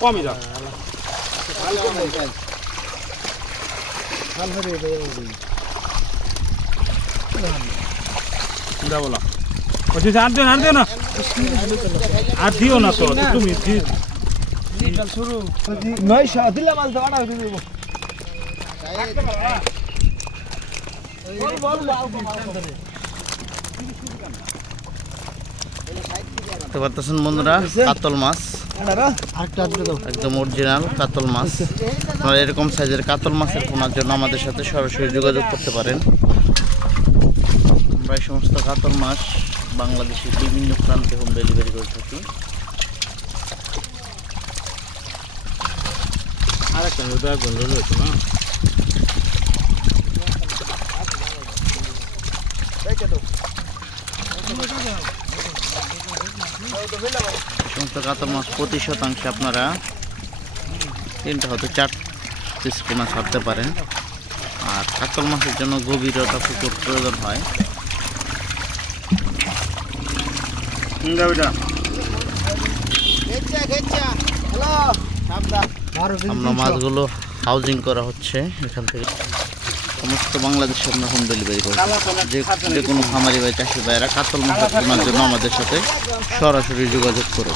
কমই যাক বলা আর দিও না আর দিও না তো তুমি শুরু নয় দিলাম মাছ দেওয়া দেখতে পারতেছেন বন্ধুরা, কাতল মাছ একদম অরিজিনাল কাতল মাছ। আপনারা এরকম সাইজের কাতল মাছের পোনার জন্য আমাদের সাথে সরাসরি যোগাযোগ করতে পারেন। আমরা এই সমস্ত কাতল মাছ বাংলাদেশের বিভিন্ন প্রান্তে হোম ডেলিভারি করে থাকি। আরেকটা রয়েছে না সমস্ত কাতল মাছ প্রতি শতাংশে আপনারা 3টা হয়তো 4 পিস পোনা ছাড়তে পারেন। আর কাতল মাছের জন্য গভীরতা পুকুর প্রয়োজন হয়। আমরা মাছগুলো হাউজিং করা হচ্ছে এখান থেকে। সমস্ত বাংলাদেশে আমরা হোম ডেলিভারি করি। যে কোনো খামারি ভাই চাষি ভাইয়েরা কাতল মাছ কেনার জন্য আমাদের সাথে সরাসরি যোগাযোগ করুন।